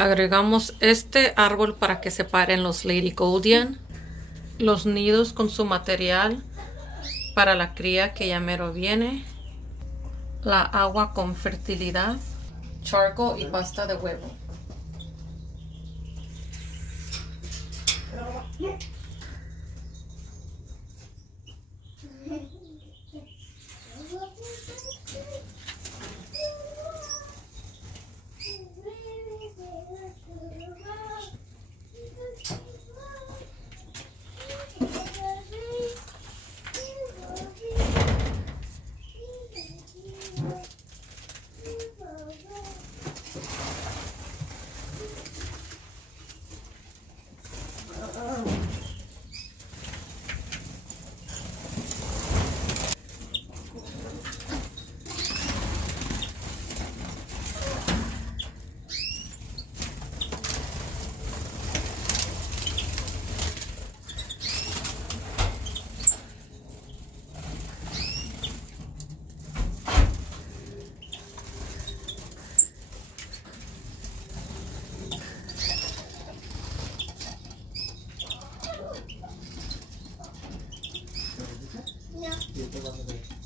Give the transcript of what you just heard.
Agregamos este árbol para que se paren los Lady Goldian, los nidos con su material para la cría que ya mero viene, la agua con fertilidad, charcoal y pasta de huevo. ¿Qué te vas a hacer?